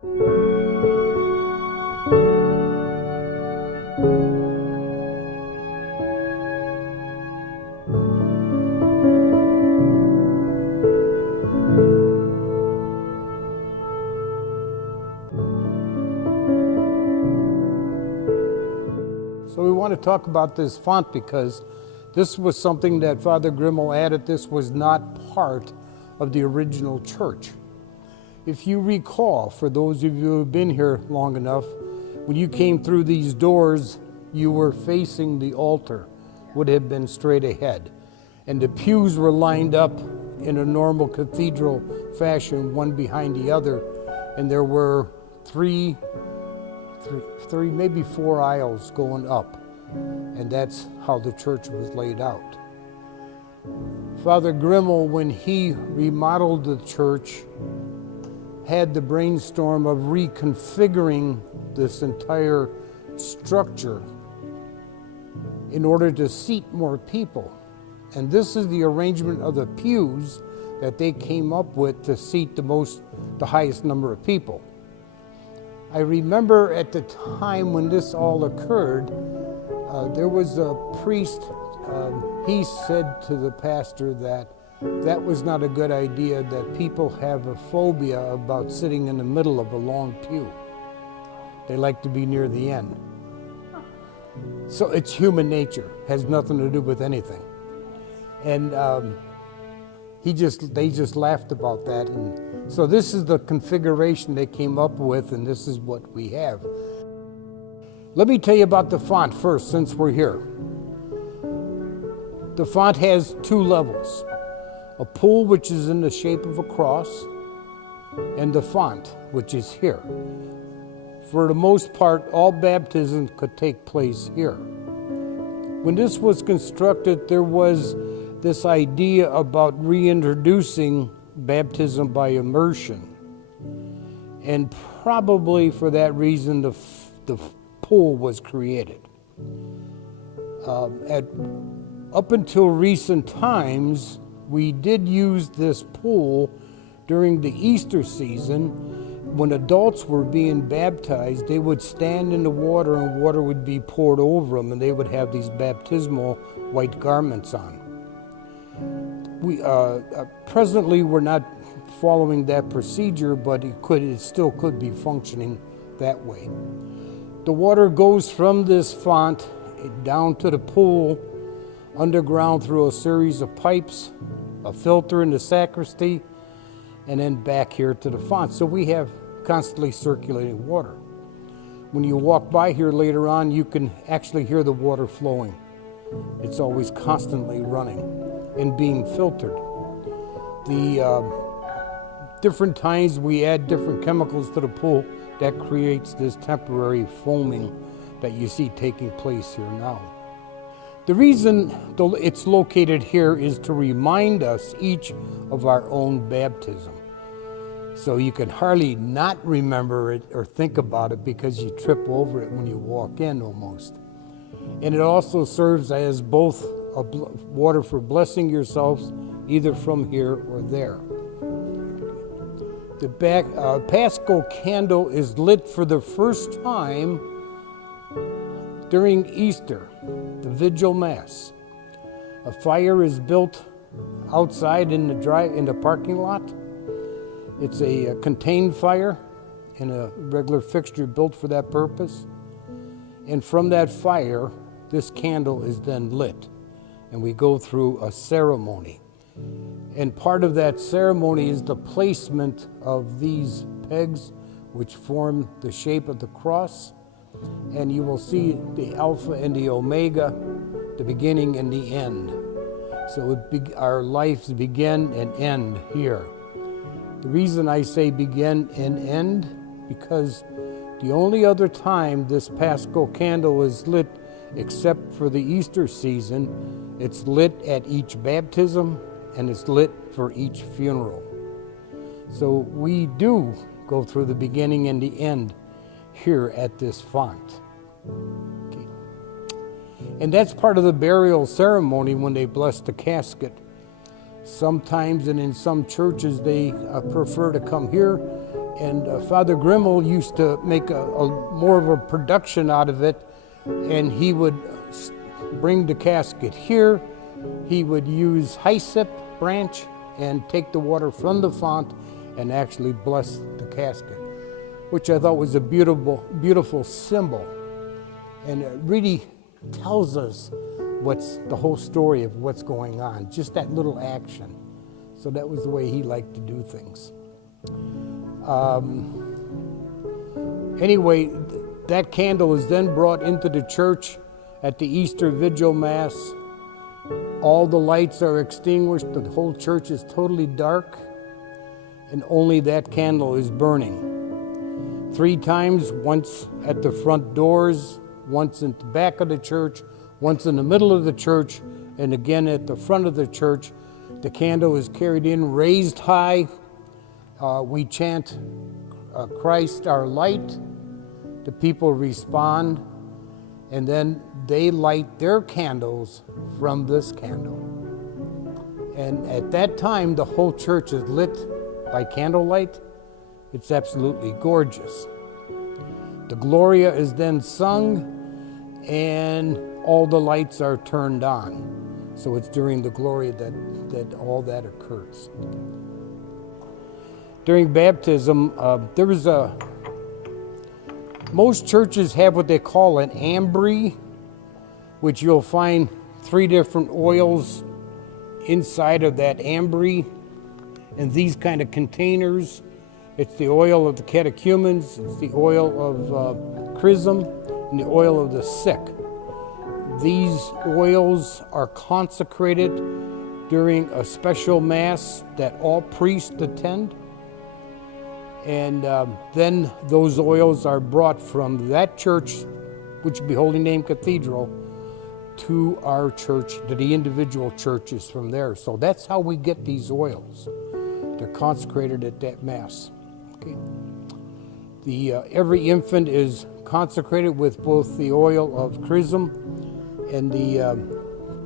So we want to talk about this font because this was something that Father Grimmel added. This was not part of the original church. If you recall, for those of you who have been here long enough, when you came through these doors, you were facing the altar, would have been straight ahead. And the pews were lined up in a normal cathedral fashion, one behind the other. And there were three, maybe four aisles going up. And that's how the church was laid out. Father Grimmel, when he remodeled the church, had the brainstorm of reconfiguring this entire structure in order to seat more people. And this is the arrangement of the pews that they came up with to seat the highest number of people. I remember at the time when this all occurred, there was a priest, he said to the pastor that was not a good idea, that people have a phobia about sitting in the middle of a long pew. They like to be near the end. So it's human nature, has nothing to do with anything. And they just laughed about that. And so this is the configuration they came up with, and this is what we have. Let me tell you about the font first, since we're here. The font has two levels. A pool, which is in the shape of a cross, and the font, which is here. For the most part, all baptisms could take place here. When this was constructed, there was this idea about reintroducing baptism by immersion. And probably for that reason, the pool was created. Up until recent times, we did use this pool during the Easter season. When adults were being baptized, they would stand in the water and water would be poured over them, and they would have these baptismal white garments on. Presently we're not following that procedure, but it still could be functioning that way. The water goes from this font down to the pool, underground through a series of pipes, a filter in the sacristy, and then back here to the font. So we have constantly circulating water. When you walk by here later on, you can actually hear the water flowing. It's always constantly running and being filtered. The different times we add different chemicals to the pool, that creates this temporary foaming that you see taking place here now. The reason it's located here is to remind us each of our own baptism. So you can hardly not remember it or think about it because you trip over it when you walk in almost. And it also serves as both a water for blessing yourselves, either from here or there. The Paschal candle is lit for the first time during Easter, the Vigil Mass. A fire is built outside in the parking lot. It's a contained fire and a regular fixture built for that purpose. And from that fire, this candle is then lit, and we go through a ceremony. And part of that ceremony is the placement of these pegs, which form the shape of the cross. And you will see the Alpha and the Omega, the beginning and the end. So our lives begin and end here. The reason I say begin and end, because the only other time this Paschal candle is lit, except for the Easter season, it's lit at each baptism and it's lit for each funeral. So we do go through the beginning and the end here at this font. Okay. And that's part of the burial ceremony when they bless the casket. Sometimes, and in some churches, they prefer to come here And Father Grimmel used to make a more of a production out of it, and he would bring the casket here. He would use hyssop branch and take the water from the font and actually bless the casket, which I thought was a beautiful, beautiful symbol. And it really tells us what's the whole story of what's going on, just that little action. So that was the way he liked to do things. Anyway, that candle is then brought into the church at the Easter Vigil Mass. All the lights are extinguished, the whole church is totally dark, and only that candle is burning. 3 times, once at the front doors, once in the back of the church, once in the middle of the church, and again at the front of the church. The candle is carried in, raised high. We chant, Christ our light. The people respond, and then they light their candles from this candle. And at that time, the whole church is lit by candlelight. It's absolutely gorgeous. The Gloria is then sung, and all the lights are turned on. So it's during the Gloria that all that occurs. During baptism, most churches have what they call an ambry, which you'll find 3 different oils inside of that ambry in these kind of containers. It's the oil of the catechumens, it's the oil of chrism, and the oil of the sick. These oils are consecrated during a special mass that all priests attend. And then those oils are brought from that church, which would be Holy Name Cathedral, to our church, to the individual churches from there. So that's how we get these oils. They're consecrated at that Mass. Okay. Every infant is consecrated with both the oil of chrism and the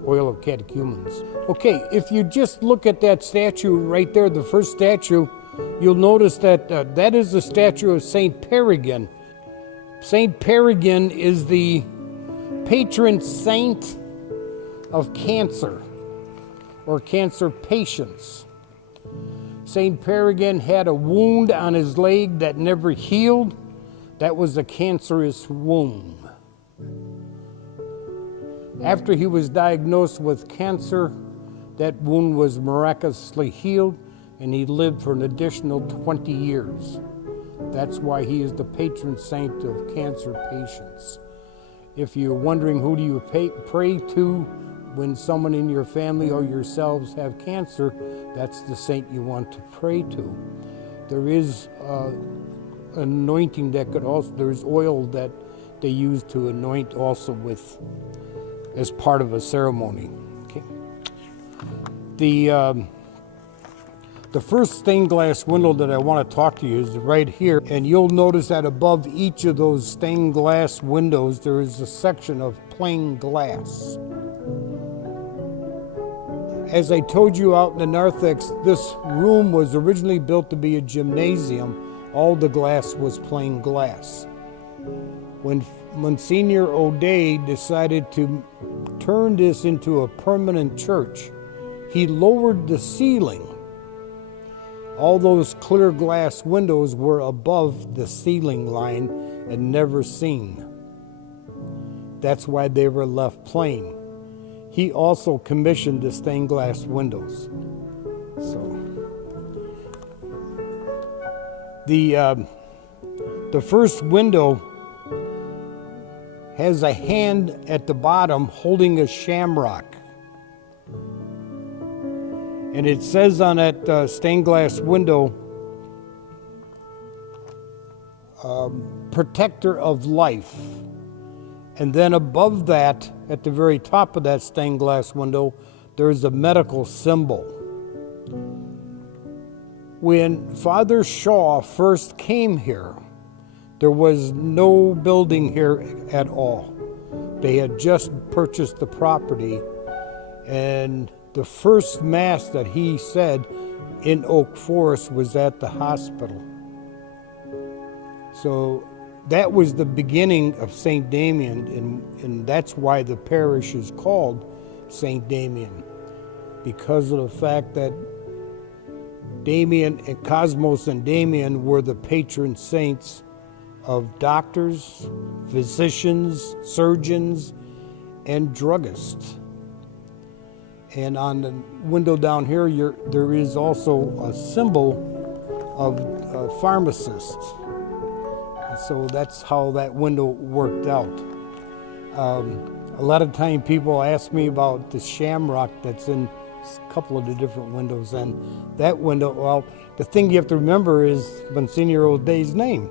oil of catechumens. Okay, if you just look at that statue right there, the first statue, you'll notice that that is the statue of Saint Peregrine. Saint Peregrine is the patron saint of cancer or cancer patients. Saint Peregrine had a wound on his leg that never healed. That was a cancerous wound. After he was diagnosed with cancer, that wound was miraculously healed, and he lived for an additional 20 years. That's why he is the patron saint of cancer patients. If you're wondering who do you pray to when someone in your family or yourselves have cancer, that's the saint you want to pray to. There is anointing that could also, there's oil that they use to anoint also with, as part of a ceremony. Okay. The first stained glass window that I want to talk to you is right here, and you'll notice that above each of those stained glass windows there is a section of plain glass. As I told you out in the narthex, this room was originally built to be a gymnasium. All the glass was plain glass. When Monsignor O'Day decided to turn this into a permanent church, he lowered the ceiling. All those clear glass windows were above the ceiling line and never seen. That's why they were left plain. He also commissioned the stained glass windows. So the first window has a hand at the bottom holding a shamrock. And it says on that stained glass window, protector of life. And then above that, at the very top of that stained glass window, there's a medical symbol. When Father Shaw first came here, there was no building here at all. They had just purchased the property, and the first Mass that he said in Oak Forest was at the hospital. So that was the beginning of St. Damian, and that's why the parish is called St. Damian, because of the fact that Damian and Cosmos and Damian were the patron saints of doctors, physicians, surgeons, and druggists. And on the window down here, there is also a symbol of pharmacists. So that's how that window worked out. A lot of time people ask me about the shamrock that's in a couple of the different windows, and that window, well, the thing you have to remember is Monsignor O'Day's name,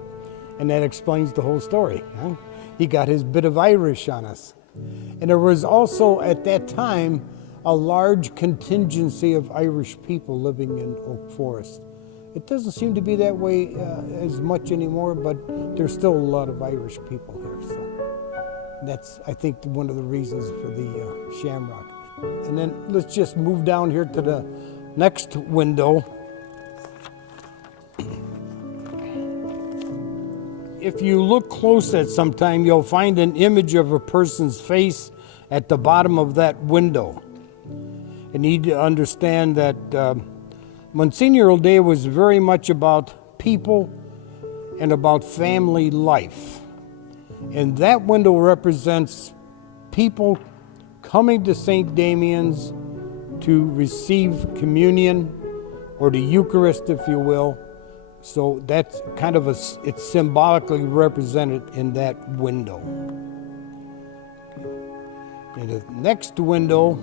and that explains the whole story. Huh? He got his bit of Irish on us. And there was also, at that time, a large contingency of Irish people living in Oak Forest. It doesn't seem to be that way as much anymore, but there's still a lot of Irish people here. So that's, I think, one of the reasons for the shamrock. And then let's just move down here to the next window. If you look close at some time, you'll find an image of a person's face at the bottom of that window. You need to understand that Monsignor O'Day was very much about people and about family life. And that window represents people coming to St. Damian's to receive communion, or the Eucharist, if you will. So that's kind of it's symbolically represented in that window. In the next window,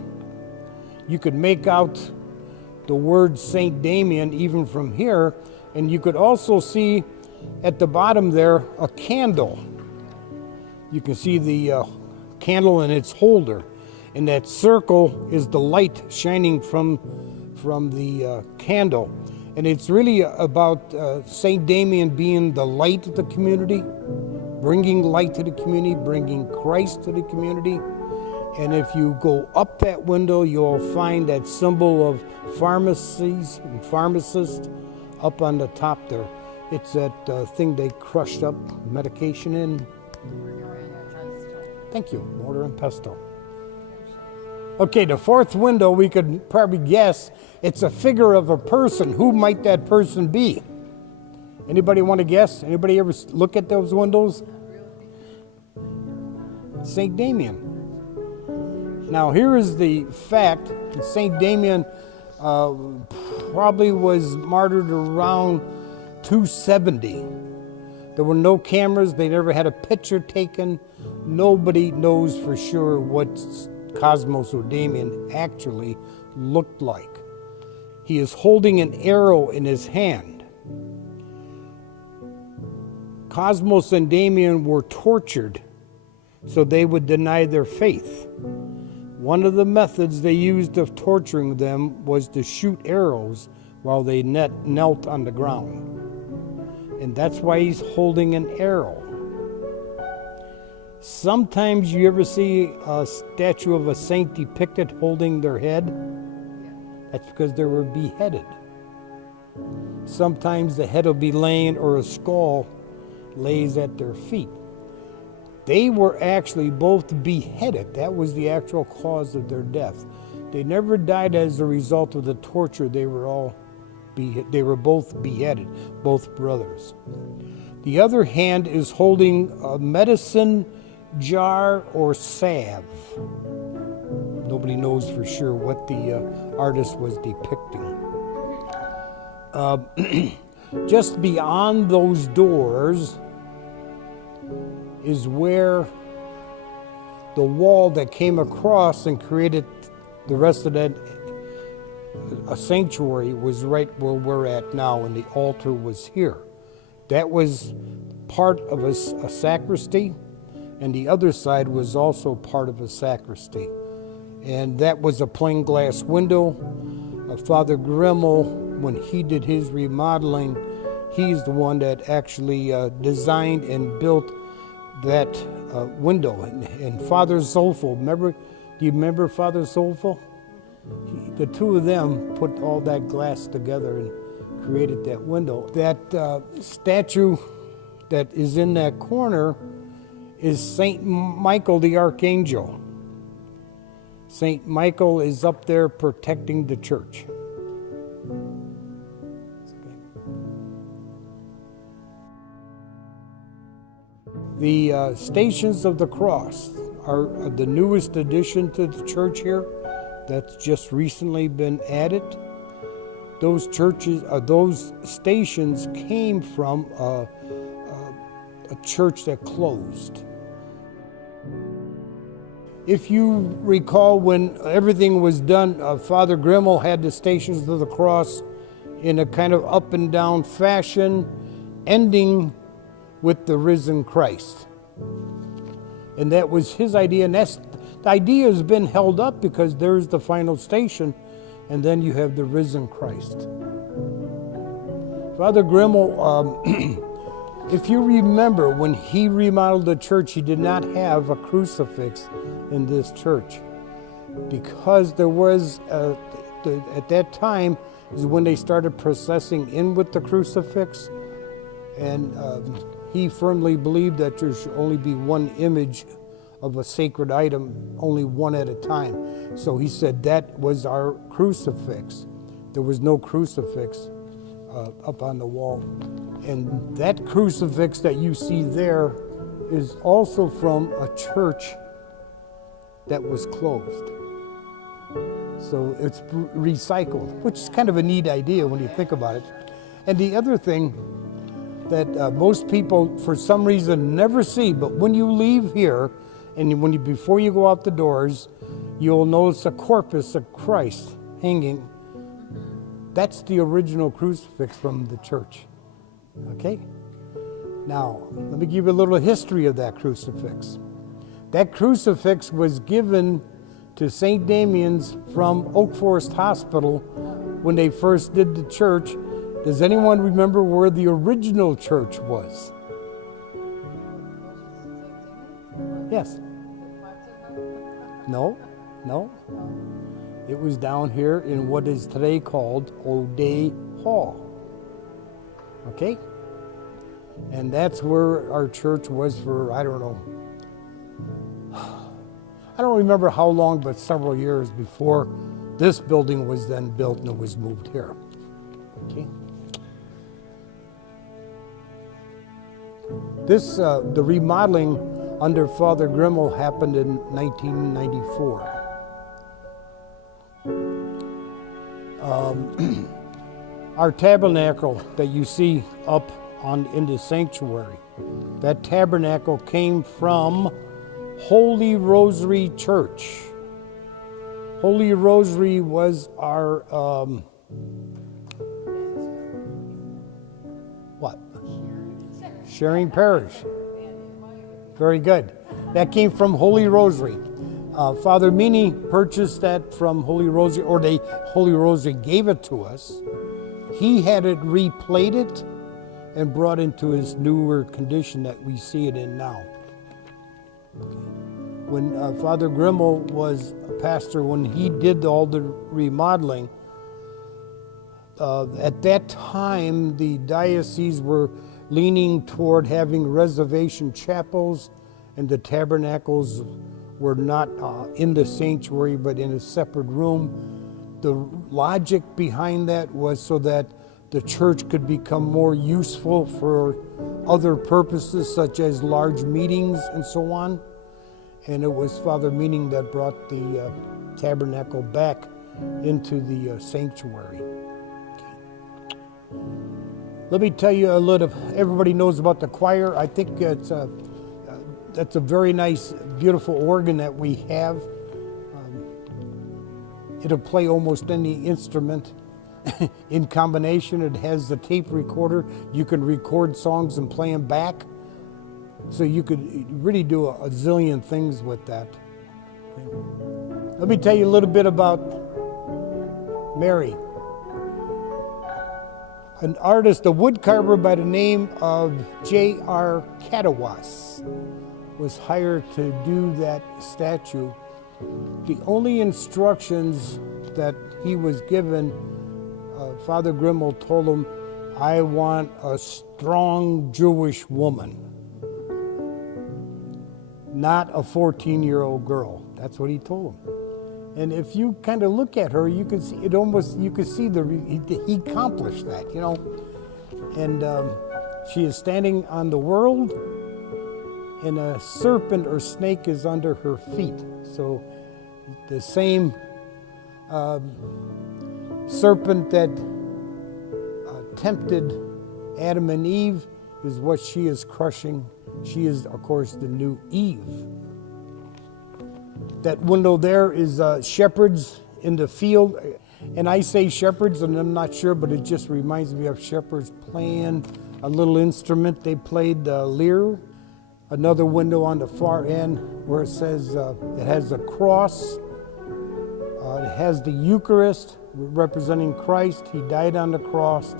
you could make out the word St. Damian even from here, and you could also see at the bottom there a candle. You can see the candle and its holder, and that circle is the light shining from the candle. And it's really about St. Damian being the light of the community, bringing light to the community, bringing Christ to the community. And if you go up that window, you'll find that symbol of pharmacies and pharmacists up on the top there. It's that thing they crushed up medication in. Thank you, mortar and pestle. Okay, the fourth window, we could probably guess it's a figure of a person. Who might that person be? Anybody want to guess? Anybody ever look at those windows? St. Damian. Now here is the fact. St. Damian probably was martyred around 270. There were no cameras. They never had a picture taken. Nobody knows for sure what Cosmos or Damian actually looked like. He is holding an arrow in his hand. Cosmos and Damian were tortured so they would deny their faith. One of the methods they used of torturing them was to shoot arrows while they knelt on the ground. And that's why he's holding an arrow. Sometimes you ever see a statue of a saint depicted holding their head? That's because they were beheaded. Sometimes the head will be laying, or a skull lays at their feet. They were actually both beheaded. That was the actual cause of their death. They never died as a result of the torture. They were both beheaded, both brothers. The other hand is holding a medicine jar or salve. Nobody knows for sure what the artist was depicting. Just beyond those doors is where the wall that came across and created the rest of that a sanctuary was right where we're at now, and the altar was here. That was part of a sacristy, and the other side was also part of a sacristy. And that was a plain glass window. Father Grimmel, when he did his remodeling, he's the one that actually designed and built that window. And Father Zolfo, do you remember Father Zolfo? The two of them put all that glass together and created that window. That statue that is in that corner is Saint Michael the Archangel. Saint Michael is up there protecting the church. The Stations of the Cross are the newest addition to the church here. That's just recently been added. Those stations came from a church that closed. If you recall, when everything was done, Father Grimmel had the Stations of the Cross in a kind of up and down fashion, ending with the risen Christ. And that was his idea, and the idea has been held up because there's the final station, and then you have the risen Christ. Father Grimmel, if you remember, when he remodeled the church, he did not have a crucifix in this church, because there was, at that time, is when they started processing in with the crucifix, and he firmly believed that there should only be one image of a sacred item, only one at a time. So he said that was our crucifix. There was no crucifix up on the wall. And that crucifix that you see there is also from a church that was closed. So it's recycled, which is kind of a neat idea when you think about it. And the other thing that most people, for some reason, never see, but when you leave here, and before you go out the doors, you'll notice a corpus of Christ hanging. That's the original crucifix from the church. Okay? Now, let me give you a little history of that crucifix. That crucifix was given to St. Damian's from Oak Forest Hospital when they first did the church. Does anyone remember where the original church was? Yes. No. It was down here in what is today called O'Day Hall. Okay? And that's where our church was for, I don't remember how long, but several years before this building was then built and it was moved here. Okay? The remodeling under Father Grimmel happened in 1994. Our tabernacle that you see up in the sanctuary, that tabernacle came from Holy Rosary Church. Holy Rosary was our Sharing Parish. Very good. That came from Holy Rosary. Father Meany purchased that from Holy Rosary, or Holy Rosary gave it to us. He had it replated and brought into his newer condition that we see it in now. When Father Grimmel was a pastor, when he did all the remodeling, at that time the diocese were leaning toward having reservation chapels, and the tabernacles were not in the sanctuary but in a separate room. The logic behind that was so that the church could become more useful for other purposes such as large meetings and so on. And it was Father Meaning that brought the tabernacle back into the sanctuary. Let me tell you a little. Everybody knows about the choir. I think that's a very nice, beautiful organ that we have. It'll play almost any instrument in combination. It has the tape recorder. You can record songs and play them back. So you could really do a zillion things with that. Let me tell you a little bit about Mary. An artist, a woodcarver by the name of J.R. Katawas was hired to do that statue. The only instructions that he was given, Father Grimmel told him, I want a strong Jewish woman, not a 14-year-old girl. That's what he told him. And if you kind of look at her, you can see it almost. You can see he accomplished that, you know. And she is standing on the world, and a serpent or snake is under her feet. So the same serpent that tempted Adam and Eve is what she is crushing. She is, of course, the new Eve. That window there is shepherds in the field. And I say shepherds, and I'm not sure, but it just reminds me of shepherds playing a little instrument. They played the lyre. Another window on the far end where it says it has a cross. It has the Eucharist representing Christ. He died on the cross,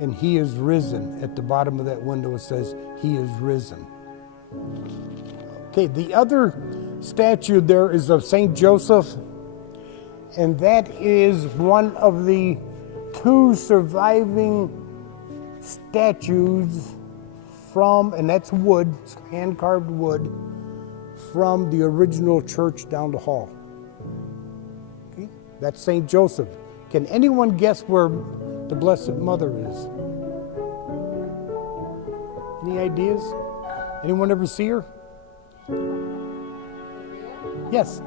and he is risen. At the bottom of that window it says, he is risen. Okay, the other statue there is of St. Joseph, and that is one of the two surviving statues from, and that's wood, hand-carved wood, from the original church down the hall. Okay, that's St. Joseph. Can anyone guess where the Blessed Mother is? Any ideas? Anyone ever see her? Yes.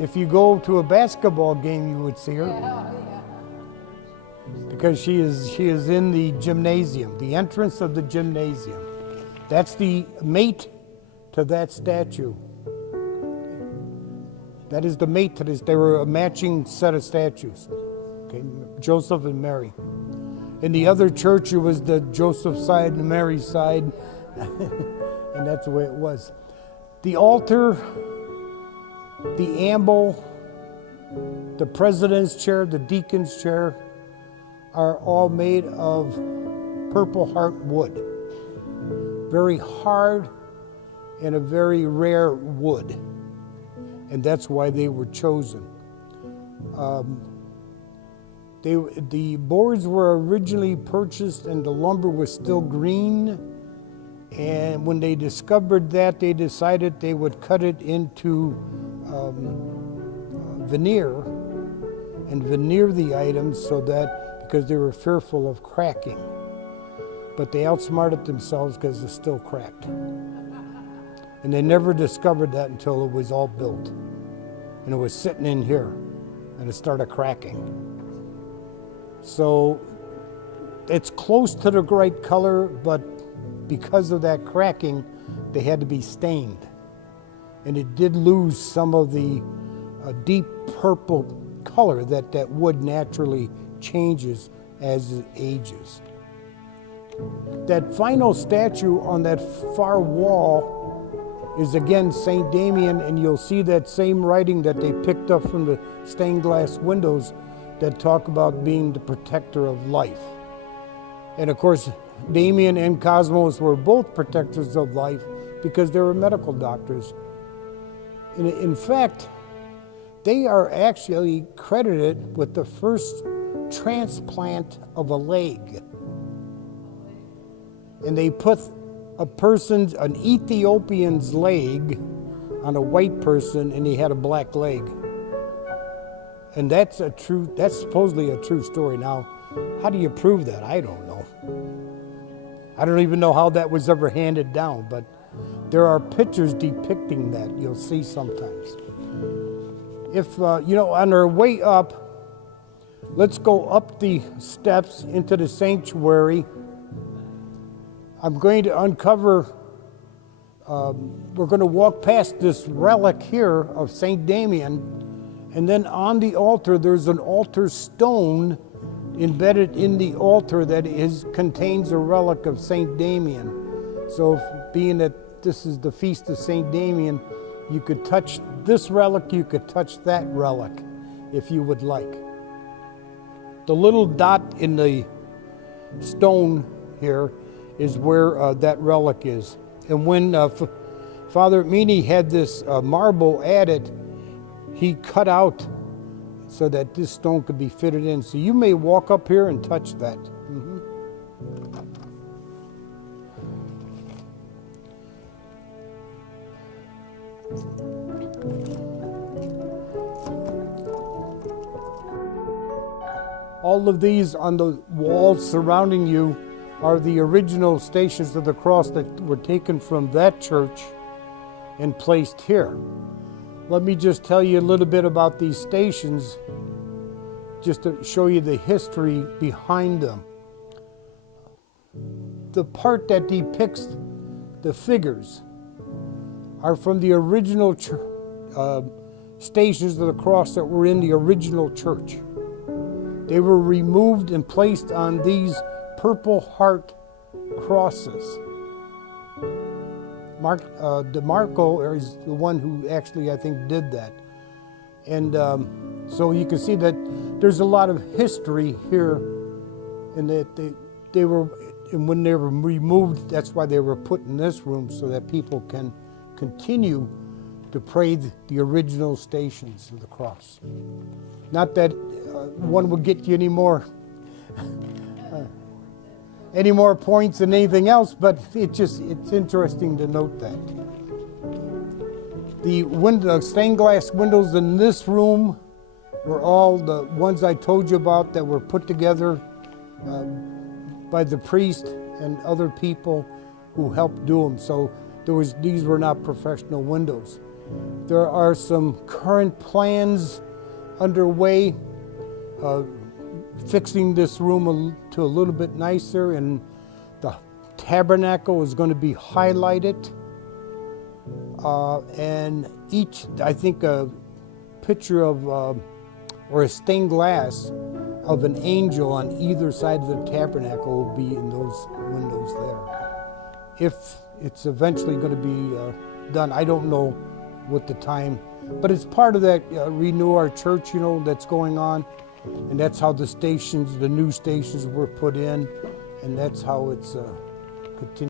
If you go to a basketball game, you would see her. Because she is in the gymnasium, the entrance of the gymnasium. That's the mate to that statue. That is the mate to this. They were a matching set of statues. Okay, Joseph and Mary. In the other church, it was the Joseph side and the Mary side. And that's the way it was. The altar, the amble, the president's chair, the deacon's chair are all made of Purple Heart wood. Very hard and a very rare wood. And that's why they were chosen. The boards were originally purchased and the lumber was still green. And when they discovered that, they decided they would cut it into veneer and veneer the items so that, because they were fearful of cracking. But they outsmarted themselves because it's still cracked. And they never discovered that until it was all built. And it was sitting in here and it started cracking. So it's close to the right color, but because of that cracking, they had to be stained. And it did lose some of the deep purple color that wood naturally changes as it ages. That final statue on that far wall is again St. Damian, and you'll see that same writing that they picked up from the stained glass windows that talk about being the protector of life. And of course, Damian and Cosmos were both protectors of life because they were medical doctors. And in fact, they are actually credited with the first transplant of a leg. And they put an Ethiopian's leg on a white person, and he had a black leg. And that's supposedly a true story. Now, how do you prove that? I don't know. I don't even know how that was ever handed down, but there are pictures depicting that you'll see sometimes. If, on our way up, let's go up the steps into the sanctuary. I'm going to uncover, we're going to walk past this relic here of St. Damian, and then on the altar, there's an altar stone embedded in the altar that contains a relic of St. Damian. So being that this is the feast of St. Damian, you could touch this relic, you could touch that relic if you would like. The little dot in the stone here is where that relic is. And when Father Meany had this marble added, he cut out so that this stone could be fitted in. So you may walk up here and touch that. All of these on the walls surrounding you are the original Stations of the Cross that were taken from that church and placed here. Let me just tell you a little bit about these stations, just to show you the history behind them. The part that depicts the figures are from the original Stations of the Cross that were in the original church. They were removed and placed on these Purple Heart crosses. DeMarco is the one who actually, I think, did that. And so you can see that there's a lot of history here, and that they were, and when they were removed, that's why they were put in this room, so that people can continue to pray the original Stations of the Cross. Not that one will get you any more points than anything else, but it's interesting to note that. The stained glass windows in this room were all the ones I told you about that were put together by the priest and other people who helped do them. So these were not professional windows. There are some current plans underway, fixing this room to a little bit nicer, and the tabernacle is going to be highlighted. And I think a picture of, or a stained glass of an angel on either side of the tabernacle will be in those windows there. If it's eventually going to be done, I don't know what the time, but it's part of that Renew Our Church, that's going on. And that's how the new stations were put in, and that's how it's continued.